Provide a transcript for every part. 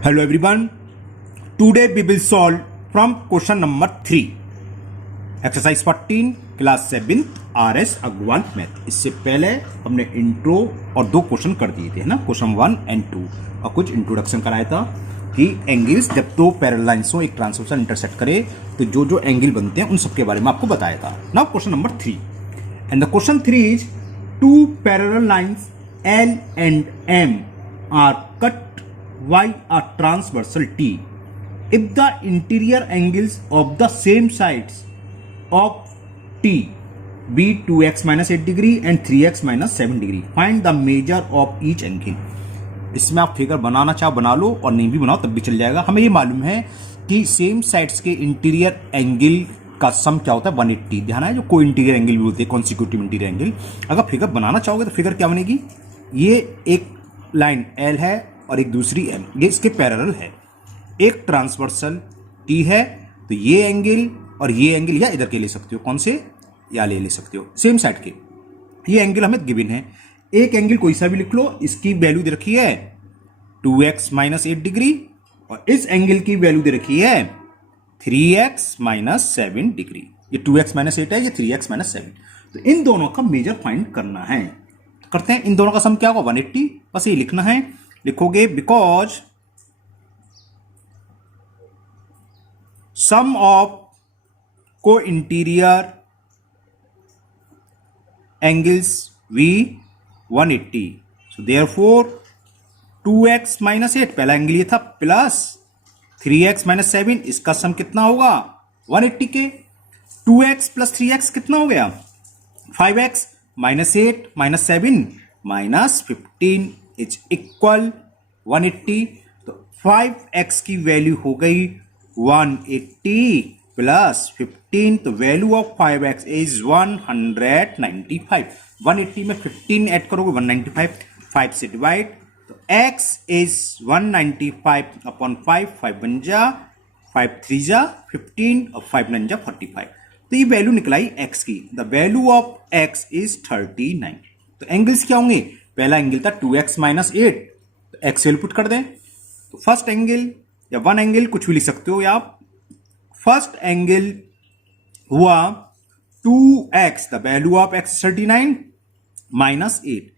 Hello everyone. Today we will solve from question number 3. Exercise 14 class 7 RS Agarwal math. इससे पहले हमने intro और दो क्वेश्चन कर दिए थे, है ना, क्वेश्चन 1 एंड 2, और कुछ इंट्रोडक्शन कराया था कि एंगल्स जब दो पैरेलल लाइंस हो, एक ट्रांसवर्सल इंटरसेक्ट करे तो जो जो एंगल बनते हैं उन सब के बारे में आपको बताया था। Now question number 3 and the question 3 is two parallel lines L and M are cut by a transversal T. If the interior angles of the same sides of T be 2x minus 8 degree and 3x minus 7 degree, find the measure of each angle. इसमें आप figure बनाना चाहो बना लो और नहीं भी बनाओ तब भी चल जाएगा। हमें ये मालूम है कि सेम साइड्स के इंटीरियर एंगल का सम क्या होता है 180। ध्यान है, जो कोई इंटीरियर एंगल भी होते हैं कॉन्सिक्यूटिव इंटीरियर एंगल। अगर फिगर बनाना चाहोगे तो फिगर क्या बनेगी, ये एक लाइन L है और एक दूसरी M, ये इसके पैरेलल है। एक ट्रांसवर्सल T है तो ये एंगल और ये एंगल या इधर के ले सकते हो, कौन से, या ले सकते हो सेम साइड के। ये एंगल हमें गिवन है। एक एंगल कोई सा भी लिख लो, इसकी वैल्यू दे रखी है 2x माइनस 8 डिग्री और इस एंगल की वैल्यू दे रखी है 3x माइनस 7 डिग्री। ये 2x माइनस 8 है, ये 3x माइनस 7। तो इन दोनों का मेजर फाइंड करना है। तो करते हैं, इन दोनों का सम क्या होगा 180। बस ये लिखना है, लिखोगे because sum of co interior angles we 180, so therefore 2x minus 8 पहला एंगल ये था प्लस 3x माइनस 7, इसका सम कितना होगा 180 के। 2x प्लस 3x कितना हो गया 5x minus 8 minus 7 minus 15 is equal 180। तो 5x की वैल्यू हो गई 180 प्लस 15, तो वैल्यू ऑफ 5x इज 195। 180 में 15 ऐड करोगे 195, 5 से डिवाइड, तो x इज 195 अपॉन 5, 5 बन जा, 5 3 जा 15 और 5 9 जा 45। तो ये वैल्यू निकलाई x की। The value of x is 39। तो एंगल्स क्या होंगे, पहला एंगल था 2x माइनस 8, तो x वैल्यू पुट कर दें। तो फर्स्ट एंगल या वन एंगल कुछ भी लिख सकते हो, या आप फर्स्ट एंगल हुआ 2x, the value of x 39 minus 8,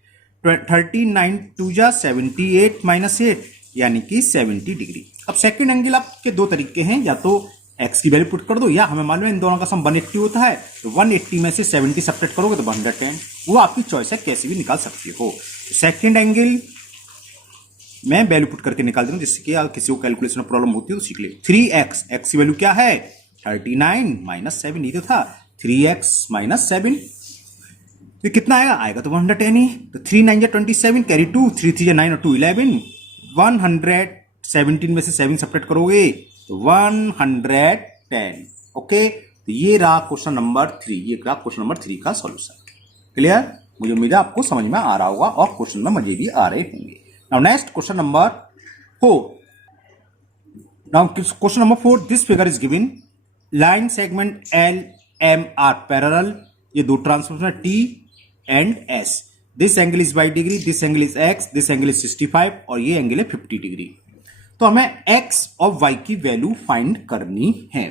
39 2 जा 78 माइनस 8 यानी कि 70 डिग्री। अब सेकंड एंगल आपके दो तरीके हैं, या तो x की वैल्यू पुट कर दो, या हमें मालूम है इन दोनों का सम 180 होता है, तो 180 में से 70 सब्ट्रैक्ट करोगे तो 110। वो आपकी चॉइस है, कैसे भी निकाल सकते हो। सेकंड एंगल मैं वैल्यू पुट करके निकाल दूंगा, जिससे कि किसी को कैलकुलेशन में प्रॉब्लम होती है तो सीख ले। 3x, x की वैल्यू क्या है 39 माइनस 7, ये तो था 3x माइनस 7, तो कितना आएगा, आएगा तो 110 ही। तो 3 9 जा 27, कैरी 2, 3 3 जा 9 और 2 11, 117 में से 7 सब्ट्रैक्ट करोगे तो 110। ओके, तो ये रहा क्वेश्चन नंबर 3, ये रहा क्वेश्चन नंबर 3 का सॉल्यूशन। क्लियर, मुझे उम्मीद है आपको समझ में आ रहा होगा और क्वेश्चन में मजे भी आ रहे होंगे। Now next question number 4। Now question number 4, this figure is given, line segment L M are parallel, ये दो transformation T and S, this angle is 5 degree, this angle is x, this angle is 65 और ये angle है 50 degree. तो हमें x और y की value find करनी है।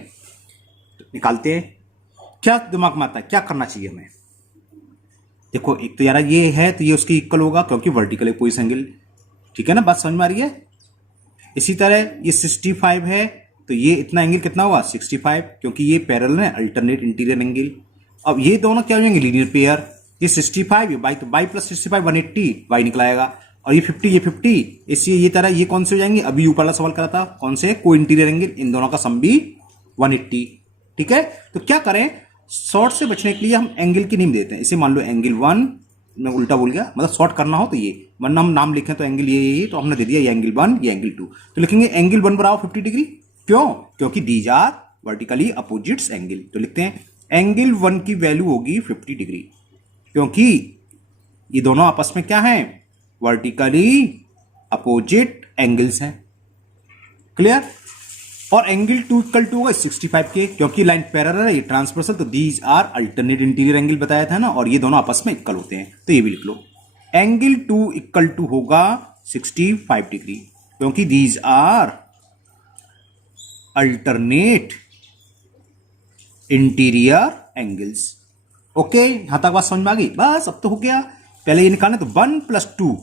तो निकालते हैं, क्या दिमाग में आता है, क्या करना चाहिए हमें। देखो एक तो यार ये है तो ये उसके इक्वल होगा क्योंकि वर्टिकल है कोई एंगल, ठीक है ना, बात समझ में आ रही है। इसी तरह ये 65 है तो ये इतना एंगल कितना होगा 65, क्योंकि ये पैरेलल है, अल्टरनेट इंटीरियर एंगल। अब ये दोनों क्या हो जाएंगे लीनियर पेयर, ये 65 ये बाई, तो बाई प्लस 65 180, वाई निकलाएगा, और ये 50 ये 50, इसलिए ये तरह ये कौन से हो जाएंगे, अभी ऊपर वाला सवाल करा था कौन से, को इंटीरियर एंगल, इन दोनों का सम भी 180। ठीक है, तो क्या करें, शॉर्ट से बचने के लिए हम एंगल की नेम देते हैं। इसे मान लो एंगल 1, मैं उल्टा बोल गया, मतलब शॉर्ट करना हो तो ये, वरना हम नाम लिखें तो एंगल ये, तो हमने दे दिया ये एंगल 1 ये एंगल 2, तो लिखेंगे एंगल 1 बराबर 50 डिग्री। क्यों, क्योंकि these are vertically opposites angle. तो लिखते हैं एंगल 1 की वैल्यू होगी 50 डिग्री, क्योंकि ये दोनों आपस में क्या है, वर्टिकली अपोजिट एंगल्स हैं। क्लियर, और एंगल 2 इक्वल टू होगा 65 के, क्योंकि लाइन पैरेलल है, ये ट्रांसवर्सल, तो these are alternate interior angle बताया था ना, और ये दोनों आपस में इक्वल होते हैं, तो ये भी लिख लो। एंगल 2 इक्वल टू होगा 65 डिग्री। क्योंकि these are alternate interior angles. Okay, यहां तक बात समझ में आ गई? बस अब तो हो गया। पहले ये निकालना, तो 1 + 2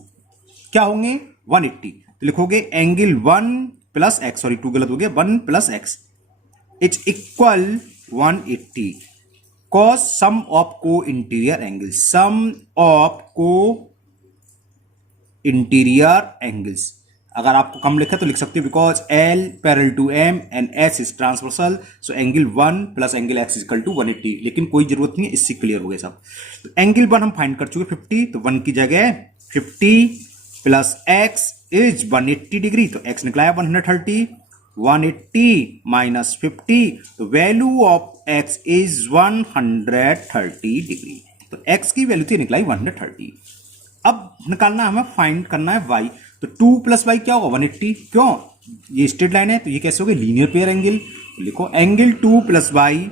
क्या होंगे? 180। तो लिखोगे एंगल 1 + x, सॉरी 2 गलत हो गया, 1 + x is equal 180 cos sum of co interior angles, sum of co interior angles. अगर आपको कम लिखा तो लिख सकते हो because L parallel to M and S is transversal, so angle 1 + angle x equal to 180। लेकिन कोई जरूरत नहीं है, इससे क्लियर हो गया सब। तो एंगल 1 हम फाइंड कर चुके 50, तो 1 की जगह 50 + x इज 180 डिग्री, तो x निकला है 130, 180 - 50, तो value of x is 130 degree. तो x की वैल्यू थी निकला 130। अब निकालना हमें, फाइंड करना है y। तो 2 + y क्या होगा? 180। क्यों? ये स्ट्रेट लाइन है, तो ये कैसे हो गया? Linear pair angle. तो लिखो angle 2 + y,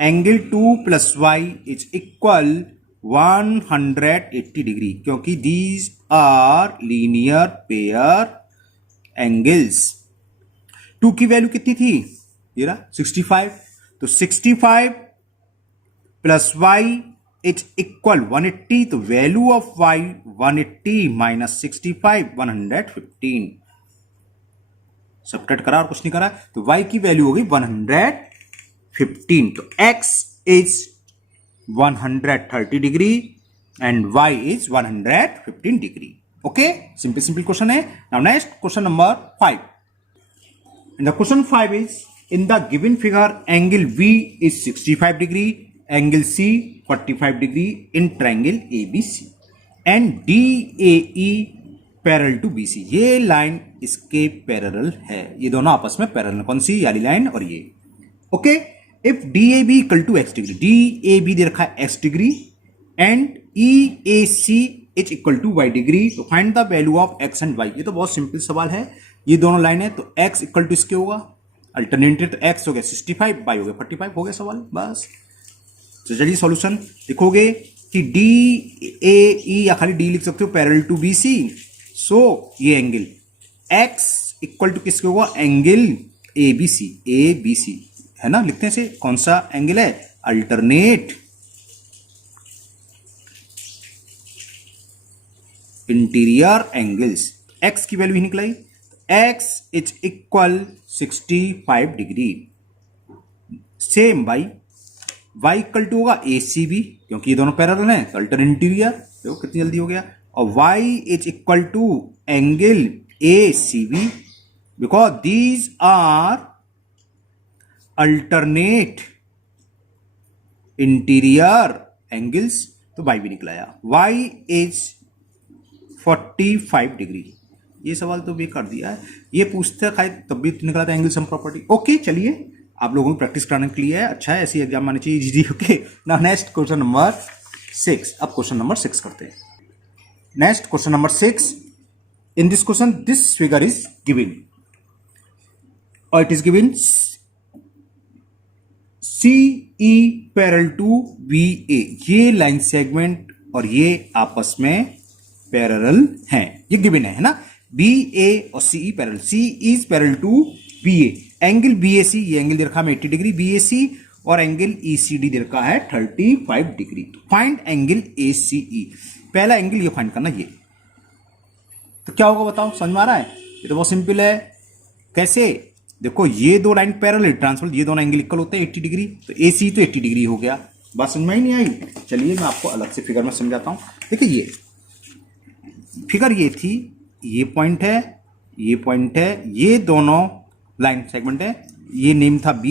angle 2 + y is equal 180 degree, क्योंकि these are linear pair angles. 2 की वैल्यू कितनी थी? ये रहा 65। तो 65 + y इज इक्वल 180, तो वैल्यू ऑफ y 180 - 65 115। सबट्रैक्ट करा और कुछ नहीं करा, तो y की वैल्यू होगी 115। तो x is 130 degree and y is 115 degree. Okay, simple question है। Now next question number 5। And the question 5 is, in the given figure, angle V is 65 degree, angle C 45 degree in triangle ABC, and DAE parallel to BC। ये line इसके parallel है, ये दोनों आपस में parallel. कौन सी? वाली लाइन और ये। Okay, if DAB equal to x degree, DAB दे रखा है x degree and EAC is equal to y degree, तो find the value of x and y। ये तो बहुत सिंपल सवाल है। ये दोनों लाइन है, तो x इक्वल टू इसके होगा अल्टरनेटिव, तो x हो गया 65, y हो गया 45, हो गया सवाल बस। तो चलिए सॉल्यूशन लिखोगे कि DAE या खाली D लिख सकते हो पैरेलल टू BC। सो ये एंगल x इक्वल टू किसके होगा? एंगल ABC है ना, लिखते हैं इसे। कौन सा एंगल है? Alternate interior angles. x की वैल्यू ही निकलाई, x is equal 65 degree. Same y equal to होगा ACB, क्योंकि ये दोनों पैरेलल हैं, तो अल्टरनेट इंटीरियर। देखो कितनी जल्दी हो गया। और y is equal to angle ACB, because these are alternate interior angles, तो y भी निकलाया। y is 45 degree. ये सवाल तो भी कर दिया है, ये पूछते खाए तब भी निकला था एंगल सम प्रॉपर्टी। ओके, चलिए आप लोगों को प्रैक्टिस कराने के लिए है, अच्छा है, ऐसी एग्जाम आने चाहिए जी। ओके, ना नेक्स्ट क्वेश्चन नंबर 6। अब क्वेश्चन नंबर 6 करते हैं। Next question number 6। In this question this figure is given, और it is given CE parallel to BA। ये लाइन सेगमेंट और ये आपस में पैरेलल हैं, ये गिवन है ना। BA और CE parallel, CE is parallel to BA। Angle BAC, ये एंगल दे रखा है 80 डिग्री BAC, और एंगल ECD दे रखा है 35 डिग्री। Find angle ACE। पहला एंगल ये फाइंड करना, ये तो क्या होगा बताओ? समझ में आ रहा है? ये तो बहुत सिंपल है। कैसे? देखो ये दो लाइन पैरेलल ट्रांसफर, ये दोनों एंगल इक्वल होते हैं 80 डिग्री, तो AC तो 80 डिग्री हो गया। बात समझ में ही नहीं आई? चलिए मैं आपको अलग से फिगर में समझाता हूं। देखिए ये फिगर ये थी, ये पॉइंट है, ये पॉइंट है, ये दोनों लाइन सेगमेंट है। ये नेम था B,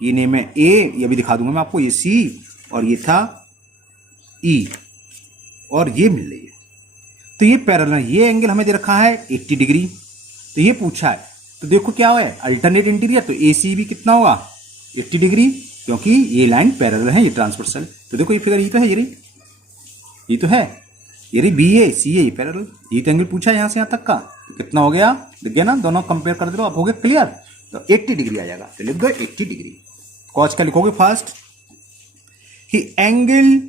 ये नेम है A, ये भी दिखा दूंगा मैं आपको, ये C, और ये था E, और ये मिल रही है। तो ये पैरेलल है। ये एंगल हमें दे रखा है 80 डिग्री, तो ये पूछा है, तो देखो क्या है अल्टरनेट इंटीरियर, तो AC भी कितना होगा? 80 डिग्री, क्योंकि ये लाइन पैरेलल है, ये ट्रांसवर्सल। तो देखो ये फिगर ये तो है, ये तो है, ये रही BA CA, ये पैरेलल। ये तो एंगल पूछा है यहाँ से यहाँ तक का, तो कितना हो गया? दिख गया ना, दोनों कंपेयर कर दो, अब हो गया क्लियर। तो 80 डिग्री आ जाएगा, तो लिख दो 80 डिग्री। कॉज का लिखोगे फर्स्ट कि एंगल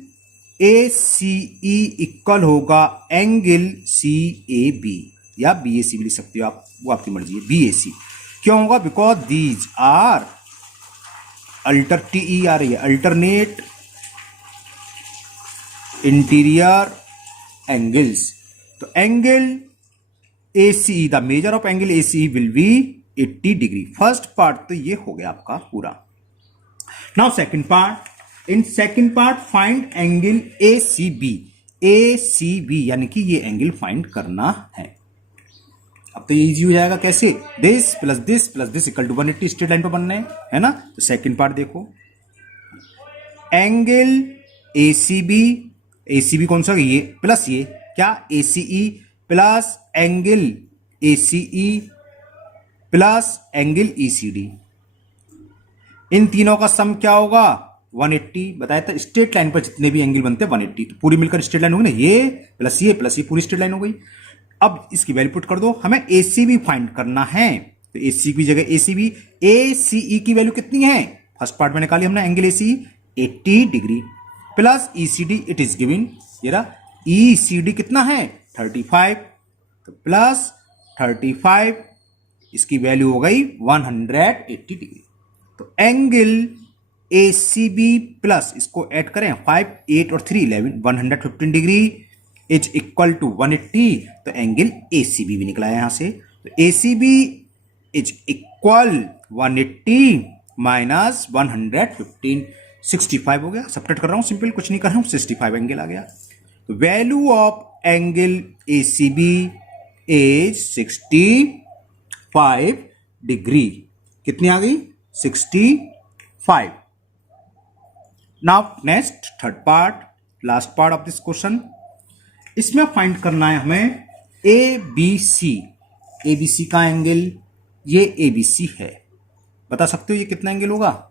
ACE इक्वल होगा एंगल CAB। या BAC भी लिख सकते हो आप, वो आपकी मर्जी है। BAC क्यों होगा? बिकॉज दीज आर TE आ रही है, अल्टरनेट इंटीरियर एंगल्स। तो angle ACE, the measure of angle ACE will be 80 degree. First part तो ये हो गया आपका पूरा। Now second part, in second part find angle ACB यानी कि ये एंगल फाइंड करना है। अब तो ये इजी हो जाएगा। कैसे? This plus this equal to 180 straight line पे बनना है ना। तो सेकंड पार्ट देखो, एंगल ACB कौन सा? ये प्लस ये क्या? ACE plus angle ACE plus angle ECD, इन तीनों का सम क्या होगा? 180। बताया था स्ट्रेट लाइन पर जितने भी एंगल बनते हैं 180, तो पूरी मिलकर स्ट्रेट लाइन होगी ना, ये प्लस ये पूरी स्ट्रेट लाइन हो गई। अब इसकी वैल्यू पुट कर दो, हमें ACB फाइंड करना है। तो ACB की जगह ACB, ACE की वैल्यू कितनी है? फर्स्ट पार्ट में निकाली हमने angle ACE 80 degree plus ECD it is given, ये रहा ECD कितना है? 35, तो प्लस 35 इसकी वैल्यू हो गई 180 डिग्री। तो एंगल ACB प्लस इसको ऐड करें 5, 8 और 3 11, 115 डिग्री इज इक्वल टू 180। तो एंगल ACB भी निकला है यहां से। तो ACB इज इक्वल 180 माइनस 115, 65 हो गया। सब्ट्रैक्ट कर रहा हूं, सिंपल कुछ नहीं कर रहा हूं, 65 एंगल आ गया। तो value of angle ACB is 65 degree. कितनी आ गई? 65। Now next third part, last part of this question. इसमें फाइंड करना है हमें ABC का एंगल। ये ABC है, बता सकते हो ये कितना एंगल होगा?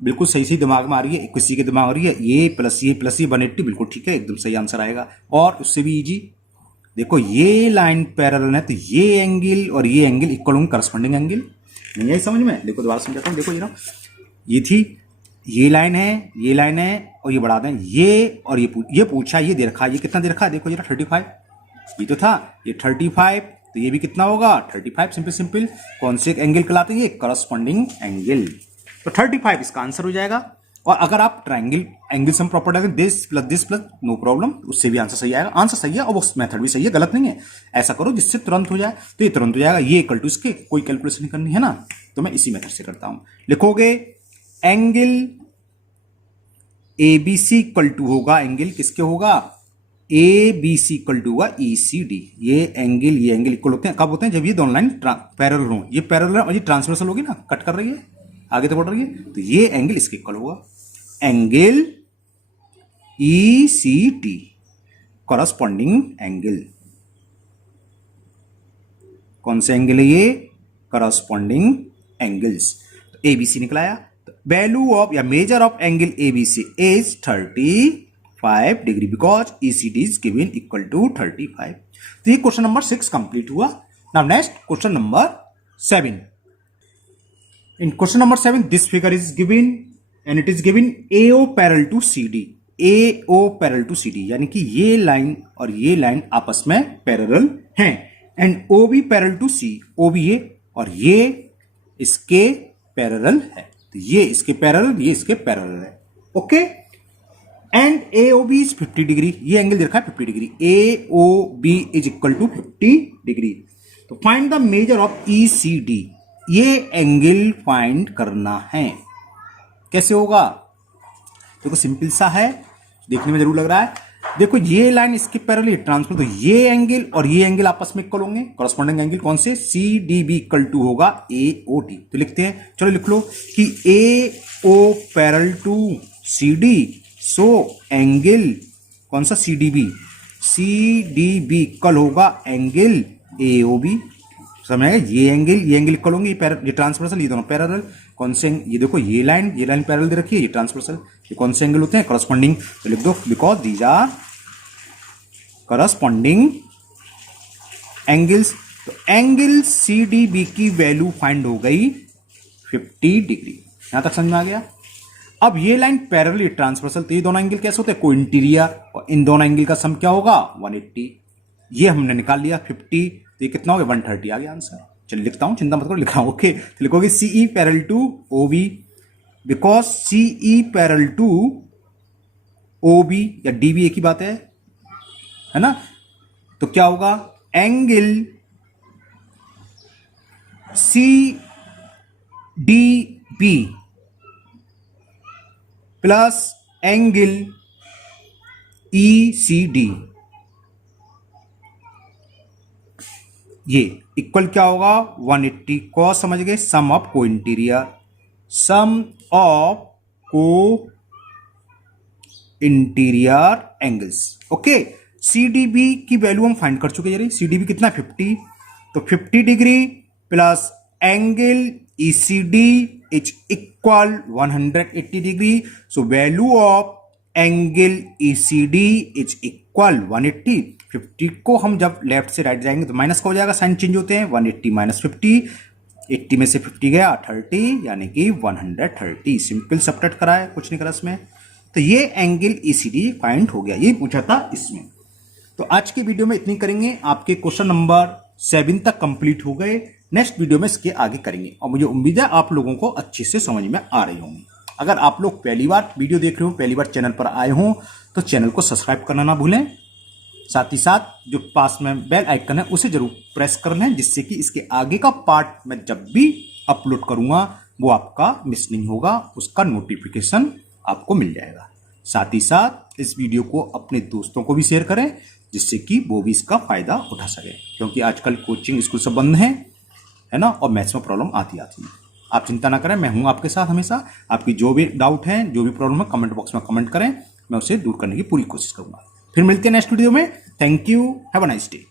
बिल्कुल सही दिमाग में आ रही है, किसी के दिमाग आ रही है ये प्लस ये 180, बिल्कुल ठीक है, एकदम सही आंसर आएगा। और उससे भी इजी, देखो ये लाइन पैरेलल है तो ये एंगल और ये एंगल इक्वल होंगे, करस्पॉन्डिंग एंगल। नहीं आई समझ में? देखो दोबारा समझाता हूँ। देखो ये ना, ये थी, ये लाइन है और ये बढ़ा दें, ये और ये पूछा, ये दे रखा, ये कितना दे रखा है? देखो जरा 35, ये तो था, ये 35, तो ये भी कितना होगा? 35। सिंपल कौन से एंगल कहलाते हैं? ये करस्पॉन्डिंग एंगल। तो 35 इसका आंसर हो जाएगा। और अगर आप triangle angle sum property this plus no problem, उससे भी आंसर सही आएगा। आंसर सही है और वो मेथड भी सही है, गलत नहीं है। ऐसा करो जिससे तुरंत हो जाए, तो ये तुरंत हो जाएगा। ये इक्वल टू इसके, कोई कैलकुलेशन नहीं करनी है ना, तो मैं इसी मेथड से करता हूं। लिखोगे एंगल ABC इक्वल टू होगा, एंगल किसके होगा? ABC इक्वल टू होगा ECD। ये एंगल इक्वल होते हैं, कब होते हैं? जब ये दोनों लाइन पैरेलल हो। ये पैरेलल और ये ट्रांसवर्सल होगी ना, कट कर रही है, आगे तो बढ़ रही है, तो ये एंगल इसके इक्वल होगा। Angle ECD corresponding angle. कौन सा एंगल है ये? Corresponding angles. तो ABC निकलाया। वैल्यू ऑफ या measure of angle ABC is 35 degree because ECD is given equal to 35। तो ये क्वेश्चन नंबर 6 कंप्लीट हुआ। Now next question number 7। In question number 7, this figure is given and it is given AO parallel to CD. AO parallel to CD यानी कि ये line और ये line आपस में पैरेलल हैं। And OB parallel to C, OB ये और ये इसके पैरेलल है। तो ये इसके पैरेलल, ये इसके पैरेलल है। Okay. And AOB is 50 degree, ये एंगल दे रखा है 50 degree. AOB is equal to 50 degree. तो find the measure of ECD, ये एंगल फाइंड करना है। कैसे होगा? देखो सिंपल सा है, देखने में जरूर लग रहा है। देखो ये लाइन इसके पैरेलल, ये ट्रांसफर, तो ये एंगल और ये एंगल आपस में इक्वल होंगे। कॉरस्पॉन्डिंग एंगल कौन से? CDB इक्वल टू होगा AOD। तो लिखते हैं, चलो लिख लो कि AO parallel to CD, so angle कौन सा? CDB इक्वल होगा एंगल AOB। समझ आएगा? ये एंगल इक्वल होंगे, ये ट्रांसवर्सल, ये दोनों पैरेलल। कौन से? ये देखो ये लाइन पैरेलल दे रखी है, ये ट्रांसवर्सल। ये कौन से एंगल होते हैं? करस्पॉन्डिंग। तो लिख दो because these are corresponding angles. तो एंगल CDB की वैल्यू फाइंड हो गई 50 डिग्री। यहां तक समझ में आ गया? अब ये लाइन पैरेलल, ये ट्रांसवर्सल, तो ये दोनों एंगल कैसे होते हैं? को इंटीरियर, और इन दोनों एंगल का सम क्या होगा? 180। ये हमने निकाल लिया 50, तो ये कितना हो गया 130 आ गया आंसर। चलिए लिखता हूं, चिंता मत करो, लिख रहा हूं। ओके, तो लिखोगे CE parallel to OB, because CE parallel to OB या DB एक ही बात है ना। तो क्या होगा, angle CDB plus angle ECD, ये इक्वल क्या होगा 180 कॉस, समझ गए, सम of co interior, some of co interior angles. Okay, CDB की वैल्यू हम फाइंड कर चुके हैं। CDB कितना 50, तो 50 degree plus angle ECD is equal 180 degree. So value of angle ECD is equal 180। 50 को हम जब लेफ्ट से राइट जाएंगे तो माइनस का हो जाएगा, साइन चेंज होते हैं। 180 माइनस 50, 80 में से 50 गया 30, यानी कि 130। सिंपल सब्ट्रैक्ट करा है, कुछ नहीं करा इसमें। तो ये एंगल ECD फाइंड हो गया, ये पूछा था इसमें। तो आज के वीडियो में इतनी करेंगे, आपके क्वेश्चन नंबर 7 तक कंप्लीट हो गए। नेक्स्ट वीडियो में इसके आगे करेंगे, और मुझे उम्मीद है आप लोगों को अच्छे से समझ में आ रही होंगी। अगर आप लोग पहली बार वीडियो देख रहे हो, पहली बार चैनल पर आए हो, तो चैनल को सब्सक्राइब करना ना भूलें। साथ ही साथ जो पास में बेल आइकन है उसे जरूर प्रेस करना है, जिससे कि इसके आगे का पार्ट मैं जब भी अपलोड करूंगा वो आपका मिस नहीं होगा, उसका नोटिफिकेशन आपको मिल जाएगा। साथ ही साथ इस वीडियो को अपने दोस्तों को भी शेयर करें, जिससे कि वो भी इसका फायदा उठा सके, क्योंकि आजकल कोचिंग स्कूल सब बंद है ना, और मैथ्स में प्रॉब्लम आती है। आप चिंता ना करें, मैं हूं आपके साथ हमेशा। आपकी जो भी डाउट है, जो भी प्रॉब्लम है, कमेंट बॉक्स में कमेंट करें, मैं उसे दूर करने की पूरी कोशिश करूंगा। फिर मिलते हैं नेक्स्ट वीडियो में। Thank you, have a nice day.